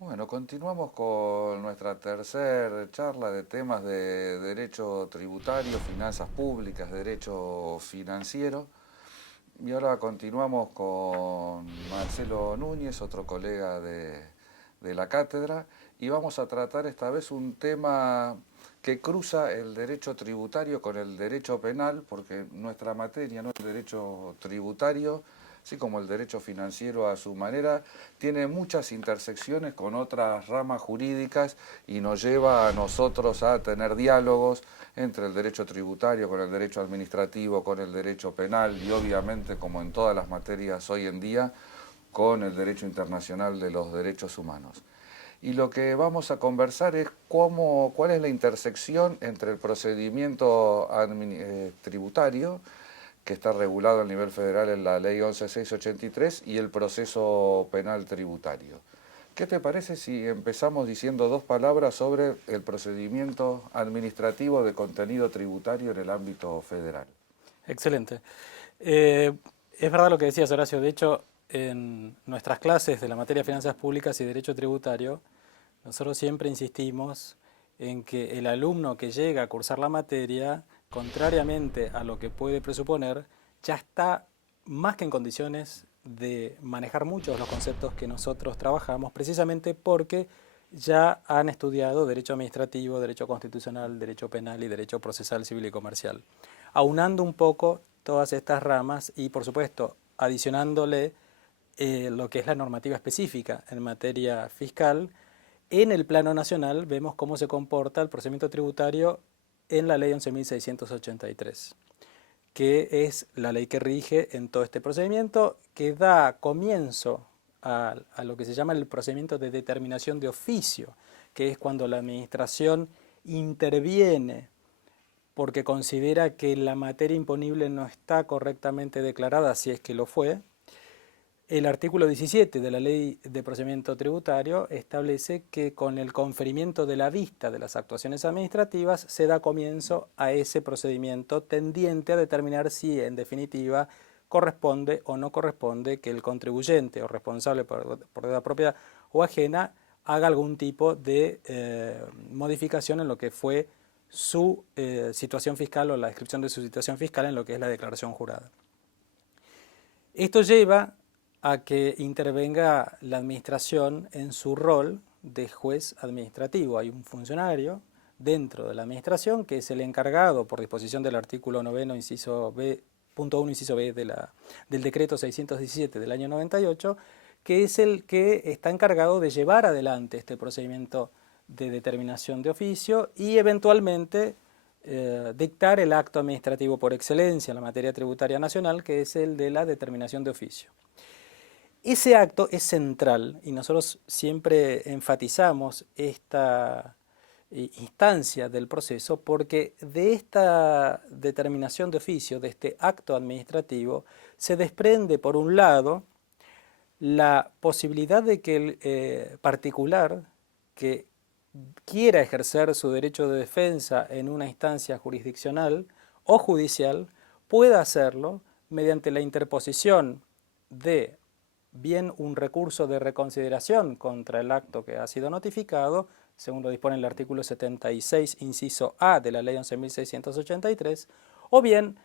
Bueno, continuamos con nuestra tercera charla de temas de derecho tributario, finanzas públicas, derecho financiero. Y ahora continuamos con Marcelo Núñez, otro colega de la cátedra, y vamos a tratar esta vez un tema que cruza el derecho tributario con el derecho penal, porque nuestra materia, ¿no? El derecho tributario, así como el derecho financiero a su manera, tiene muchas intersecciones con otras ramas jurídicas y nos lleva a nosotros a tener diálogos entre el derecho tributario, con el derecho administrativo, con el derecho penal y obviamente, como en todas las materias hoy en día, con el derecho internacional de los derechos humanos. Y lo que vamos a conversar es cuál es la intersección entre el procedimiento tributario, que está regulado a nivel federal en la Ley 11683, y el proceso penal tributario. ¿Qué te parece si empezamos diciendo dos palabras sobre el procedimiento administrativo de contenido tributario en el ámbito federal? Excelente. Eh, es verdad lo que decías, Horacio. De hecho, en nuestras clases de la materia de finanzas públicas y derecho tributario, nosotros siempre insistimos en que el alumno que llega a cursar la materia, contrariamente a lo que puede presuponer, ya está más que en condiciones de manejar muchos de los conceptos que nosotros trabajamos, precisamente porque ya han estudiado derecho administrativo, derecho constitucional, derecho penal y derecho procesal civil y comercial. Aunando un poco todas estas ramas y, por supuesto, adicionándole lo que es la normativa específica en materia fiscal, en el plano nacional vemos cómo se comporta el procedimiento tributario en la ley 11.683, que es la ley que rige en todo este procedimiento, que da comienzo a lo que se llama el procedimiento de determinación de oficio, que es cuando la administración interviene porque considera que la materia imponible no está correctamente declarada, si es que lo fue. El artículo 17 de la Ley de Procedimiento Tributario establece que con el conferimiento de la vista de las actuaciones administrativas se da comienzo a ese procedimiento tendiente a determinar si, en definitiva, corresponde o no corresponde que el contribuyente o responsable por deuda propia o ajena haga algún tipo de modificación en lo que fue su situación fiscal o la descripción de su situación fiscal en lo que es la declaración jurada. Esto lleva a que intervenga la administración en su rol de juez administrativo. Hay un funcionario dentro de la administración que es el encargado, por disposición del artículo 9, inciso B, punto 1, inciso B del decreto 617 del año 98, que es el que está encargado de llevar adelante este procedimiento de determinación de oficio y eventualmente dictar el acto administrativo por excelencia en la materia tributaria nacional, que es el de la determinación de oficio. Ese acto es central y nosotros siempre enfatizamos esta instancia del proceso porque de esta determinación de oficio, de este acto administrativo, se desprende, por un lado, la posibilidad de que el particular que quiera ejercer su derecho de defensa en una instancia jurisdiccional o judicial pueda hacerlo mediante la interposición de bien un recurso de reconsideración contra el acto que ha sido notificado, según lo dispone el artículo 76, inciso A de la ley 11.683, o bien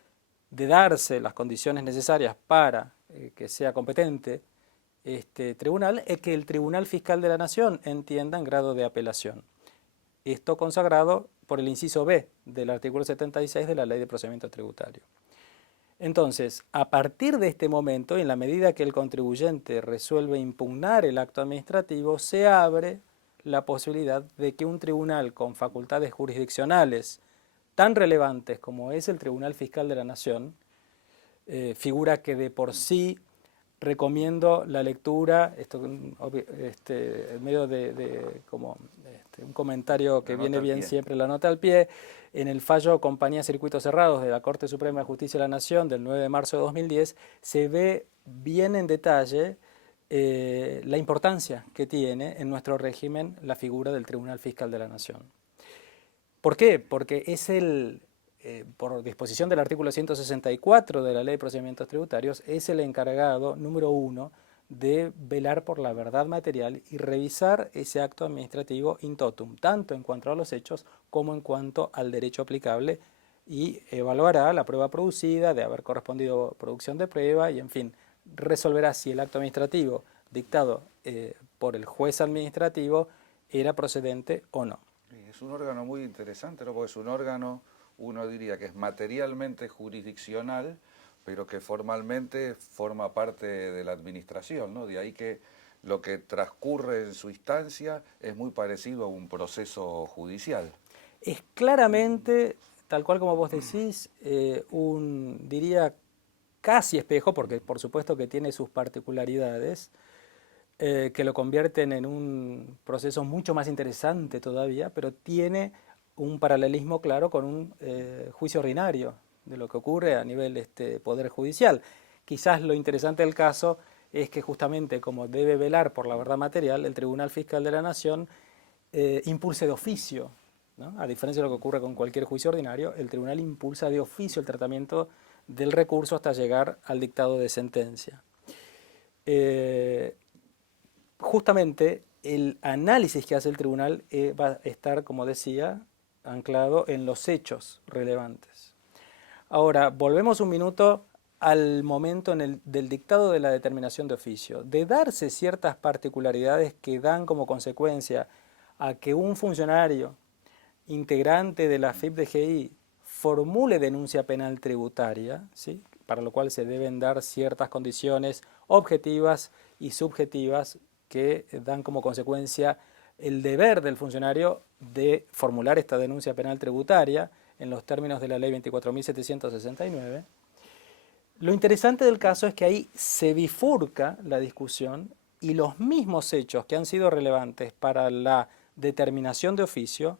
de darse las condiciones necesarias para que sea competente este tribunal, es que el Tribunal Fiscal de la Nación entienda en grado de apelación. Esto consagrado por el inciso B del artículo 76 de la Ley de Procedimiento Tributario. Entonces, a partir de este momento, en la medida que el contribuyente resuelve impugnar el acto administrativo, se abre la posibilidad de que un tribunal con facultades jurisdiccionales tan relevantes como es el Tribunal Fiscal de la Nación, figura que de por sí recomiendo la lectura, esto en medio de como un comentario que La nota viene al bien pie. siempre, la nota al pie, en el fallo Compañía Circuitos Cerrados de la Corte Suprema de Justicia de la Nación del 9 de marzo de 2010, se ve bien en detalle la importancia que tiene en nuestro régimen la figura del Tribunal Fiscal de la Nación. ¿Por qué? Porque es por disposición del artículo 164 de la Ley de Procedimientos Tributarios, es el encargado, número uno, de velar por la verdad material y revisar ese acto administrativo in totum, tanto en cuanto a los hechos como en cuanto al derecho aplicable, y evaluará la prueba producida, de haber correspondido producción de prueba, y en fin, resolverá si el acto administrativo dictado por el juez administrativo era procedente o no. Es un órgano muy interesante, ¿no? Porque es un órgano, uno diría que es materialmente jurisdiccional, pero que formalmente forma parte de la administración, ¿no? De ahí que lo que transcurre en su instancia es muy parecido a un proceso judicial. Es claramente, tal cual como vos decís, diría, casi espejo, porque por supuesto que tiene sus particularidades, que lo convierten en un proceso mucho más interesante todavía, pero tiene un paralelismo claro con un juicio ordinario de lo que ocurre a nivel poder judicial. Quizás lo interesante del caso es que justamente como debe velar por la verdad material, el Tribunal Fiscal de la Nación impulse de oficio, ¿no? A diferencia de lo que ocurre con cualquier juicio ordinario, el tribunal impulsa de oficio el tratamiento del recurso hasta llegar al dictado de sentencia. Justamente el análisis que hace el tribunal va a estar, como decía, anclado en los hechos relevantes. Ahora, volvemos un minuto al momento del dictado de la determinación de oficio. De darse ciertas particularidades que dan como consecuencia a que un funcionario integrante de la FIP-DGI formule denuncia penal tributaria, ¿sí?, para lo cual se deben dar ciertas condiciones objetivas y subjetivas que dan como consecuencia el deber del funcionario de formular esta denuncia penal tributaria en los términos de la ley 24.769. Lo interesante del caso es que ahí se bifurca la discusión y los mismos hechos que han sido relevantes para la determinación de oficio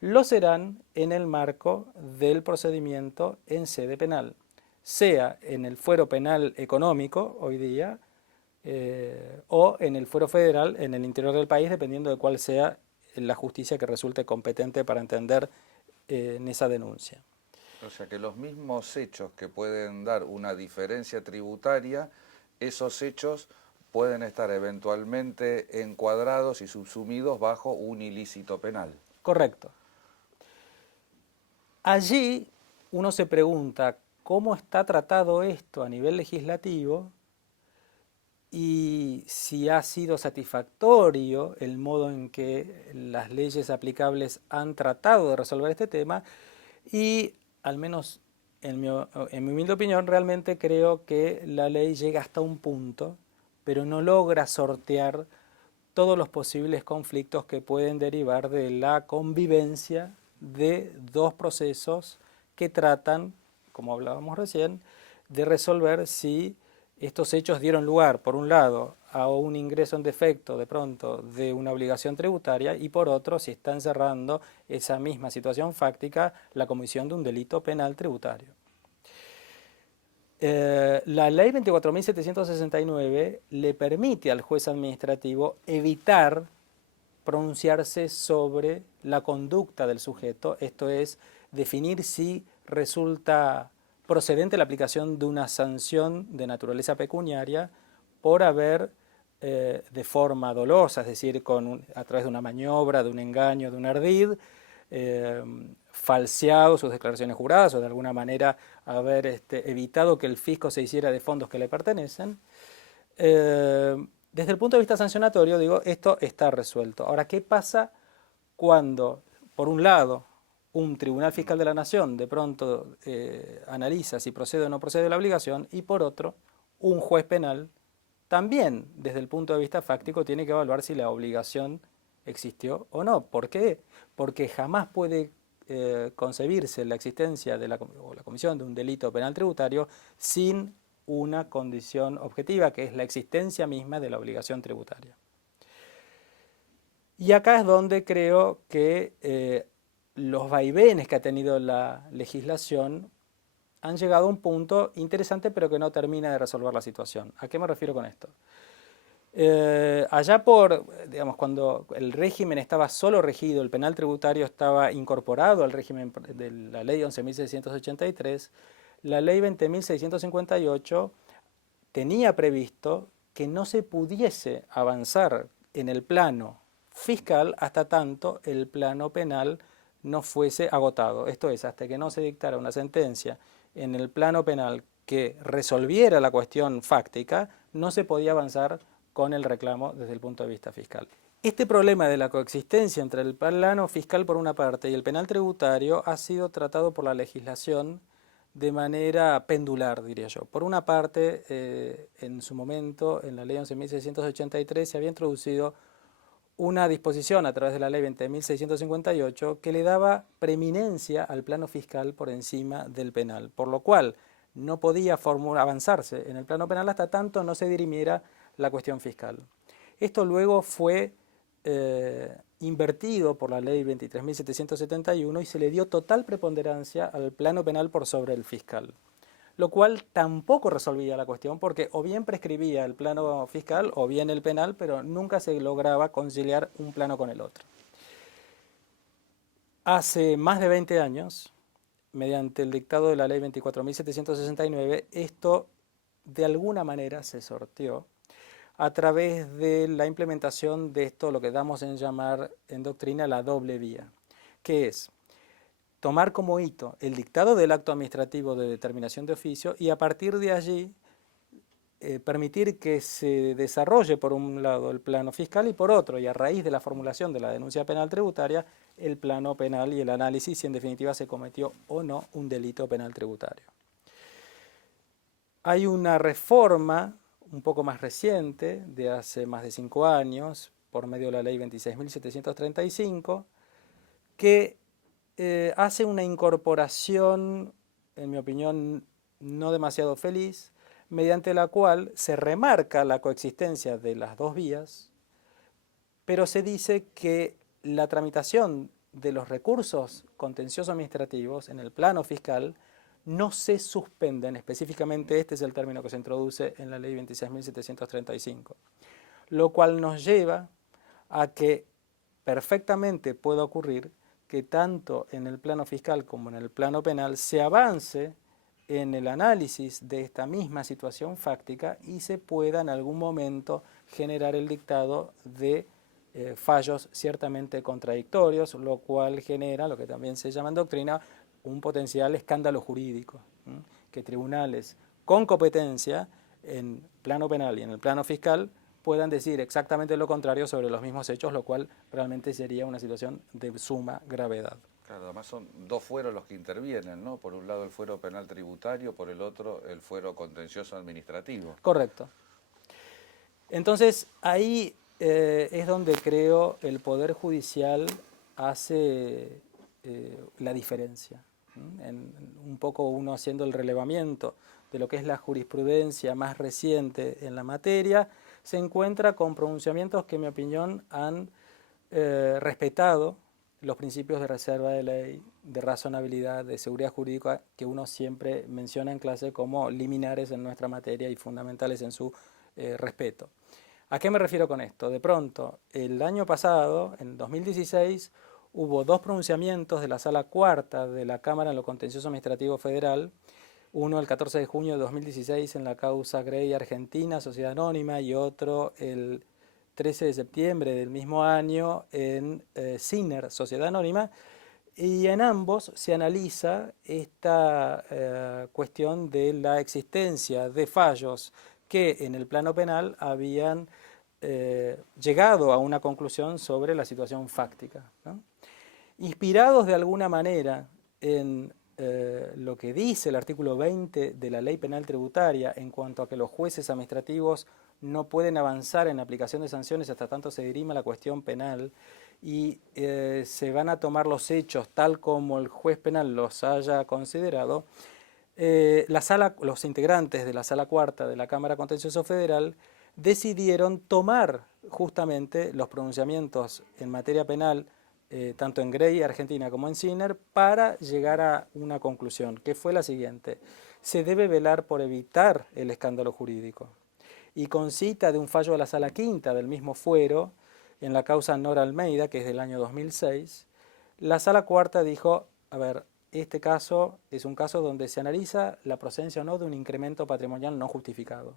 lo serán en el marco del procedimiento en sede penal, sea en el fuero penal económico hoy día o en el fuero federal en el interior del país, dependiendo de cuál sea la justicia que resulte competente para entender en esa denuncia. O sea que los mismos hechos que pueden dar una diferencia tributaria, esos hechos pueden estar eventualmente encuadrados y subsumidos bajo un ilícito penal. Correcto. Allí uno se pregunta cómo está tratado esto a nivel legislativo y si ha sido satisfactorio el modo en que las leyes aplicables han tratado de resolver este tema, y al menos en mi humilde opinión realmente creo que la ley llega hasta un punto, pero no logra sortear todos los posibles conflictos que pueden derivar de la convivencia de dos procesos que tratan, como hablábamos recién, de resolver si estos hechos dieron lugar, por un lado, a un ingreso en defecto de pronto de una obligación tributaria, y por otro, si está encerrando esa misma situación fáctica la comisión de un delito penal tributario. La ley 24.769 le permite al juez administrativo evitar pronunciarse sobre la conducta del sujeto, esto es, definir si resulta procedente la aplicación de una sanción de naturaleza pecuniaria por haber de forma dolosa, es decir, a través de una maniobra, de un engaño, de un ardid, falseado sus declaraciones juradas o de alguna manera haber evitado que el fisco se hiciera de fondos que le pertenecen. Desde el punto de vista sancionatorio, digo, esto está resuelto. Ahora, ¿qué pasa cuando, por un lado, un tribunal fiscal de la nación de pronto analiza si procede o no procede la obligación, y por otro, un juez penal también, desde el punto de vista fáctico, tiene que evaluar si la obligación existió o no? ¿Por qué? Porque jamás puede concebirse la existencia o la comisión de un delito penal tributario sin una condición objetiva, que es la existencia misma de la obligación tributaria. Y acá es donde creo que los vaivenes que ha tenido la legislación han llegado a un punto interesante, pero que no termina de resolver la situación. ¿A qué me refiero con esto? Allá digamos, cuando el régimen estaba solo regido, el penal tributario estaba incorporado al régimen de la ley 11.683, la ley 20.658 tenía previsto que no se pudiese avanzar en el plano fiscal hasta tanto el plano penal no fuese agotado. Esto es, hasta que no se dictara una sentencia en el plano penal que resolviera la cuestión fáctica, no se podía avanzar con el reclamo desde el punto de vista fiscal. Este problema de la coexistencia entre el plano fiscal por una parte y el penal tributario ha sido tratado por la legislación de manera pendular, diría yo. Por una parte, en su momento, en la ley 11.683 se había introducido una disposición a través de la ley 20.658 que le daba preeminencia al plano fiscal por encima del penal, por lo cual no podía avanzarse en el plano penal hasta tanto no se dirimiera la cuestión fiscal. Esto luego fue invertido por la ley 23.771 y se le dio total preponderancia al plano penal por sobre el fiscal, lo cual tampoco resolvía la cuestión porque o bien prescribía el plano fiscal o bien el penal, pero nunca se lograba conciliar un plano con el otro. Hace más de 20 años, mediante el dictado de la ley 24.769, esto de alguna manera se sorteó a través de la implementación de esto, lo que damos en llamar en doctrina la doble vía, que es tomar como hito el dictado del acto administrativo de determinación de oficio y a partir de allí permitir que se desarrolle por un lado el plano fiscal y por otro, y a raíz de la formulación de la denuncia penal tributaria, el plano penal y el análisis si en definitiva se cometió o no un delito penal tributario. Hay una reforma un poco más reciente, de hace más de 5 años, por medio de la ley 26.735, que hace una incorporación, en mi opinión, no demasiado feliz, mediante la cual se remarca la coexistencia de las dos vías, pero se dice que la tramitación de los recursos contenciosos administrativos en el plano fiscal no se suspenden, específicamente este es el término que se introduce en la ley 26.735, lo cual nos lleva a que perfectamente pueda ocurrir que tanto en el plano fiscal como en el plano penal se avance en el análisis de esta misma situación fáctica y se pueda en algún momento generar el dictado de fallos ciertamente contradictorios, lo cual genera, lo que también se llama en doctrina, un potencial escándalo jurídico, que tribunales con competencia en plano penal y en el plano fiscal puedan decir exactamente lo contrario sobre los mismos hechos, lo cual realmente sería una situación de suma gravedad. Claro, además son dos fueros los que intervienen, ¿no? Por un lado el fuero penal tributario, por el otro el fuero contencioso administrativo. Correcto. Entonces ahí es donde creo el Poder Judicial hace la diferencia. Un poco uno haciendo el relevamiento de lo que es la jurisprudencia más reciente en la materia, se encuentra con pronunciamientos que en mi opinión han respetado los principios de reserva de ley, de razonabilidad, de seguridad jurídica que uno siempre menciona en clase como liminares en nuestra materia y fundamentales en su respeto. ¿A qué me refiero con esto? De pronto, el año pasado, en 2016, hubo 2 pronunciamientos de la Sala Cuarta de la Cámara en lo Contencioso Administrativo Federal, uno el 14 de junio de 2016 en la causa Grey Argentina, Sociedad Anónima, y otro el 13 de septiembre del mismo año en Sinner, Sociedad Anónima, y en ambos se analiza esta cuestión de la existencia de fallos que en el plano penal habían llegado a una conclusión sobre la situación fáctica, ¿no? Inspirados de alguna manera en lo que dice el artículo 20 de la Ley Penal Tributaria en cuanto a que los jueces administrativos no pueden avanzar en aplicación de sanciones hasta tanto se dirima la cuestión penal y se van a tomar los hechos tal como el juez penal los haya considerado, los integrantes de la Sala Cuarta de la Cámara Contencioso Federal decidieron tomar justamente los pronunciamientos en materia penal tanto en Grey Argentina como en Sinner para llegar a una conclusión, que fue la siguiente: se debe velar por evitar el escándalo jurídico. Y con cita de un fallo de la Sala Quinta del mismo fuero, en la causa Nora Almeida, que es del año 2006, la Sala Cuarta dijo, a ver, este caso es un caso donde se analiza la procedencia o no de un incremento patrimonial no justificado.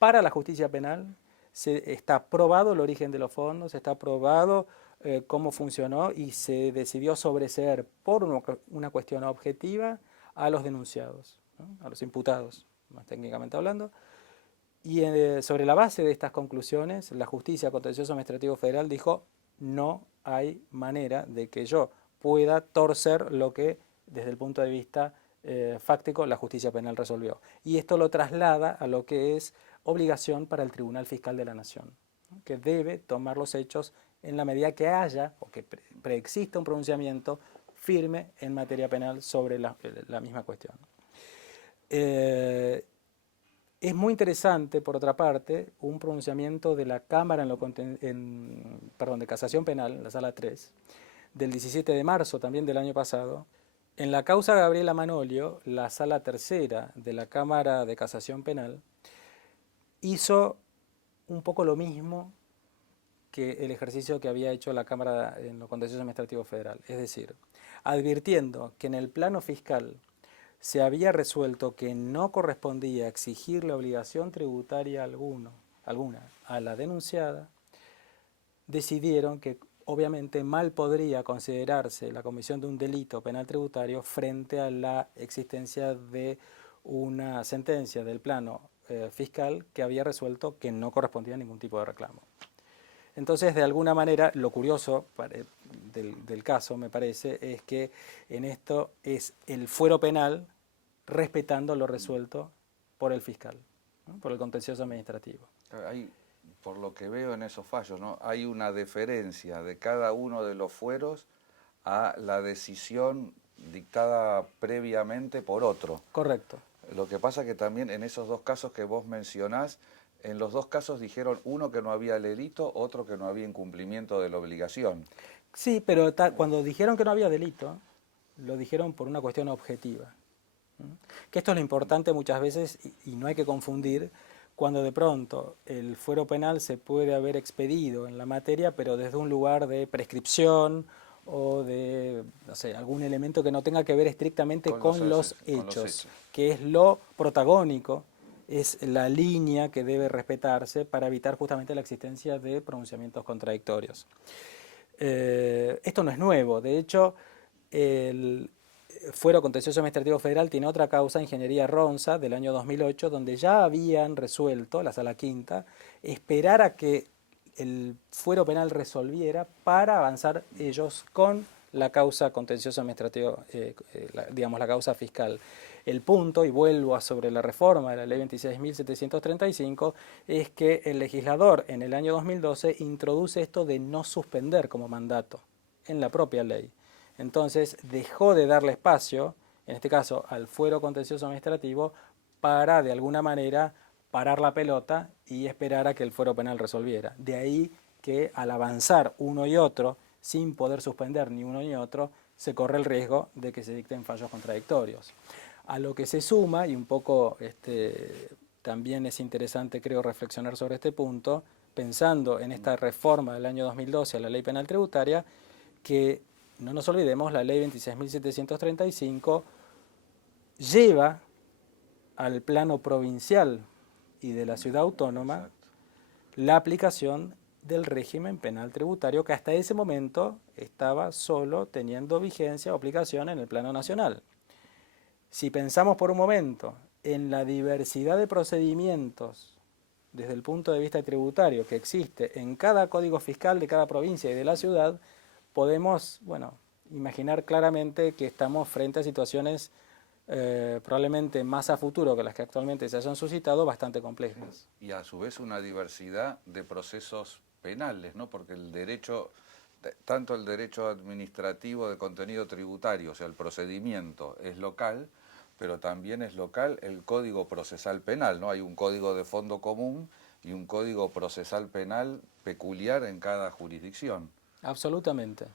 para la justicia penal, está probado el origen de los fondos, está probado cómo funcionó y se decidió sobreseer por una cuestión objetiva a los denunciados, ¿no? A los imputados, más técnicamente hablando. Y sobre la base de estas conclusiones, la Justicia Contencioso Administrativo Federal dijo: no hay manera de que yo pueda torcer lo que desde el punto de vista fáctico la justicia penal resolvió. Y esto lo traslada a lo que es obligación para el Tribunal Fiscal de la Nación, ¿no? Que debe tomar los hechos en la medida que haya o que preexista un pronunciamiento firme en materia penal sobre la misma cuestión. Es muy interesante, por otra parte, un pronunciamiento de la Cámara de Casación Penal, en la Sala 3, del 17 de marzo también del año pasado. En la causa Gabriela Manolio, la Sala Tercera de la Cámara de Casación Penal hizo un poco lo mismo que el ejercicio que había hecho la Cámara en lo Contencioso Administrativo Federal. Es decir, advirtiendo que en el plano fiscal se había resuelto que no correspondía exigirle obligación tributaria alguna a la denunciada, decidieron que obviamente mal podría considerarse la comisión de un delito penal tributario frente a la existencia de una sentencia del plano fiscal que había resuelto que no correspondía a ningún tipo de reclamo. Entonces, de alguna manera, lo curioso del caso, me parece, es que en esto es el fuero penal respetando lo resuelto por el fiscal, ¿no? Por el contencioso administrativo. Hay, por lo que veo en esos fallos, ¿no? Hay una deferencia de cada uno de los fueros a la decisión dictada previamente por otro. Correcto. Lo que pasa que también en esos dos casos que vos mencionás, en los dos casos dijeron uno que no había delito, otro que no había incumplimiento de la obligación. Sí, pero cuando dijeron que no había delito, lo dijeron por una cuestión objetiva. Que esto es lo importante muchas veces y no hay que confundir cuando de pronto el fuero penal se puede haber expedido en la materia, pero desde un lugar de prescripción o de, no sé, algún elemento que no tenga que ver estrictamente con los hechos, que es lo protagónico, es la línea que debe respetarse para evitar justamente la existencia de pronunciamientos contradictorios. Esto no es nuevo, de hecho, el Fuero Contencioso Administrativo Federal tiene otra causa, Ingeniería Ronza, del año 2008, donde ya habían resuelto, la Sala Quinta, esperar a que el fuero penal resolviera para avanzar ellos con la causa contencioso administrativo, digamos la causa fiscal. El punto, y vuelvo a sobre la reforma de la ley 26.735, es que el legislador en el año 2012 introduce esto de no suspender como mandato en la propia ley. Entonces dejó de darle espacio, en este caso al fuero contencioso administrativo, para de alguna manera parar la pelota y esperar a que el fuero penal resolviera. De ahí que al avanzar uno y otro, sin poder suspender ni uno ni otro, se corre el riesgo de que se dicten fallos contradictorios. A lo que se suma, y un poco también es interesante creo reflexionar sobre este punto, pensando en esta reforma del año 2012 a la ley penal tributaria, que no nos olvidemos, la ley 26.735 lleva al plano provincial y de la ciudad autónoma la aplicación del régimen penal tributario que hasta ese momento estaba solo teniendo vigencia o aplicación en el plano nacional. Si pensamos por un momento en la diversidad de procedimientos desde el punto de vista tributario que existe en cada código fiscal de cada provincia y de la ciudad, podemos, imaginar claramente que estamos frente a situaciones probablemente más a futuro que las que actualmente se hayan suscitado, bastante complejas. Y a su vez una diversidad de procesos penales, ¿no? Porque el derecho, tanto el derecho administrativo de contenido tributario, o sea, el procedimiento es local, pero también es local el código procesal penal, ¿no? Hay un código de fondo común y un código procesal penal peculiar en cada jurisdicción. Absolutamente.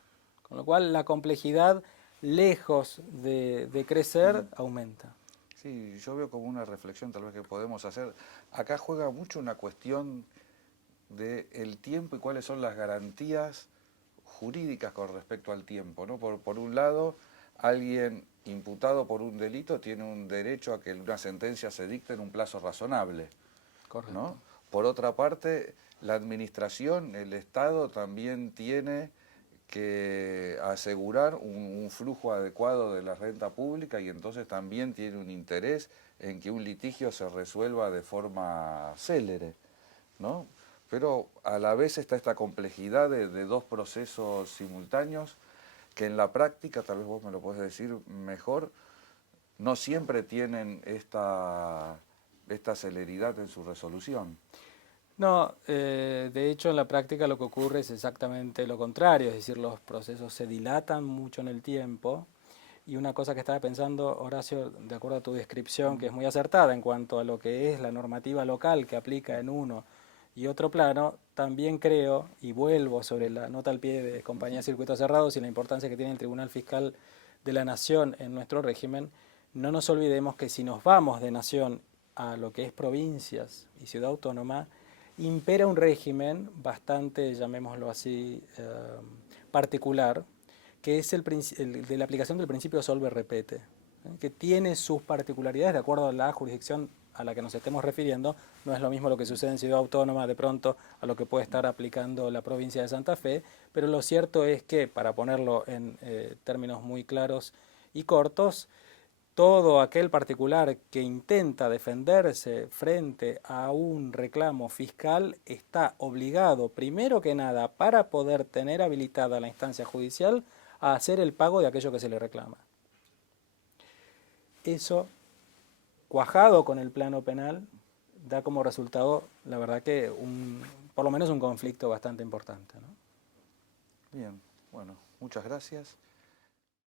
Con lo cual la complejidad, lejos de crecer, aumenta. Sí, yo veo como una reflexión tal vez que podemos hacer. Acá juega mucho una cuestión del tiempo y cuáles son las garantías jurídicas con respecto al tiempo, ¿no? Por un lado, alguien imputado por un delito tiene un derecho a que una sentencia se dicte en un plazo razonable. Correcto. ¿no? Por otra parte, la administración, el Estado también tiene que asegurar un flujo adecuado de la renta pública y entonces también tiene un interés en que un litigio se resuelva de forma célere, ¿no? Pero a la vez está esta complejidad de dos procesos simultáneos que en la práctica, tal vez vos me lo podés decir mejor, no siempre tienen esta celeridad en su resolución. No, de hecho en la práctica lo que ocurre es exactamente lo contrario, es decir, los procesos se dilatan mucho en el tiempo. Y una cosa que estaba pensando, Horacio, de acuerdo a tu descripción, que es muy acertada en cuanto a lo que es la normativa local que aplica en uno y otro plano, también creo, y vuelvo sobre la nota al pie de Compañía de Circuitos Cerrados y la importancia que tiene el Tribunal Fiscal de la Nación en nuestro régimen, no nos olvidemos que si nos vamos de nación a lo que es provincias y ciudad autónoma, impera un régimen bastante, llamémoslo así, particular, que es el de la aplicación del principio solve repete, que tiene sus particularidades de acuerdo a la jurisdicción a la que nos estemos refiriendo. No es lo mismo lo que sucede en Ciudad Autónoma de pronto a lo que puede estar aplicando la provincia de Santa Fe, pero lo cierto es que, para ponerlo en términos muy claros y cortos, todo aquel particular que intenta defenderse frente a un reclamo fiscal está obligado, primero que nada, para poder tener habilitada la instancia judicial, a hacer el pago de aquello que se le reclama. Eso, cuajado con el plano penal, da como resultado, la verdad que por lo menos un conflicto bastante importante, ¿no? Bien, bueno, muchas gracias.